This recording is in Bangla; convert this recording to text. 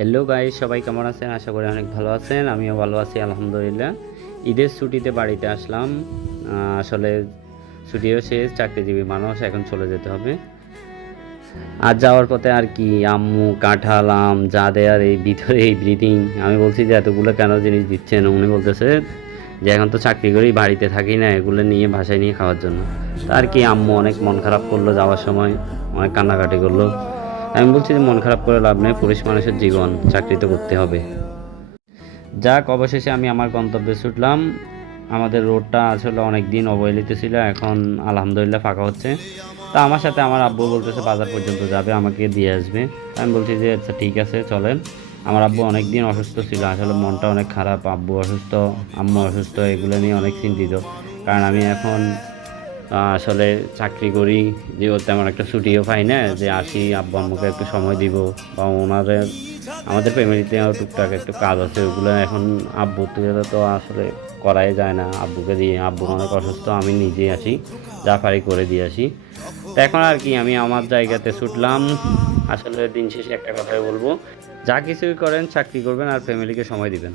হ্যালো গাইস, সবাই কেমন আছেন? আশা করি অনেক ভালো আছেন। আমিও ভালো আছি আলহামদুলিল্লাহ। ঈদের ছুটিতে বাড়িতে আসলাম। আসলে ছুটিও শেষ, চাকরিজীবী মানুষ, এখন চলে যেতে হবে। আর যাওয়ার পথে আর কি আম্মু কাঁঠাল আম যা দেয় আর এই ভিতরে এই ব্রিদিং, আমি বলছি যে এতগুলো কেন জিনিস দিচ্ছেন? উনি বলতেছে যে এখন তো চাকরি করি, বাড়িতে থাকি না, এগুলো নিয়ে বাসায় নিয়ে খাওয়ার জন্য। তা আর কি আম্মু অনেক মন খারাপ করলো যাওয়ার সময়, অনেক কান্নাকাটি করলো। আমি বলছি যে মন খারাপ করে লাভ নেই, পুরুষ মানুষের জীবন, চাকরি তো করতে হবে। যাক, অবশেষে আমি আমার গন্তব্যে ছুটলাম। আমাদের রোডটা আসলে অনেক দিন অবহেলিত ছিল, এখন আলহামদুলিল্লাহ ফাঁকা হচ্ছে। তা আমার সাথে আমার আব্বু বলতেছে বাজার পর্যন্ত যাবে, আমাকে দিয়ে আসবে। আমি বলছি যে আচ্ছা ঠিক আছে চলেন। আমার আব্বু অনেক দিন অসুস্থ ছিল, আসলে মনটা অনেক খারাপ। আব্বু অসুস্থ, আম্মু অসুস্থ, এগুলো নিয়ে অনেক চিন্তিত। কারণ আমি এখন আসলে চাকরি করি, যেহেতু তেমন একটা ছুটিও পাই না যে আসি আব্বু আম্মুকে একটু সময় দিব, বা ওনাদের আমাদের ফ্যামিলিতে টুকটাক একটু কাজ আছে, ওগুলো এখন আব্বু তুলে তো আসলে করাই যায় না আব্বুকে দিয়ে। আব্বু অনেক অসুস্থ, আমি নিজেই আসি, যা পারি করে দিয়ে আসি। তো এখন আর কি আমি আমার জায়গাতে ছুটলাম। আসলে দিন শেষে একটা কথাই বলবো, যা কিছুই করেন চাকরি করবেন আর ফ্যামিলিকে সময় দিবেন।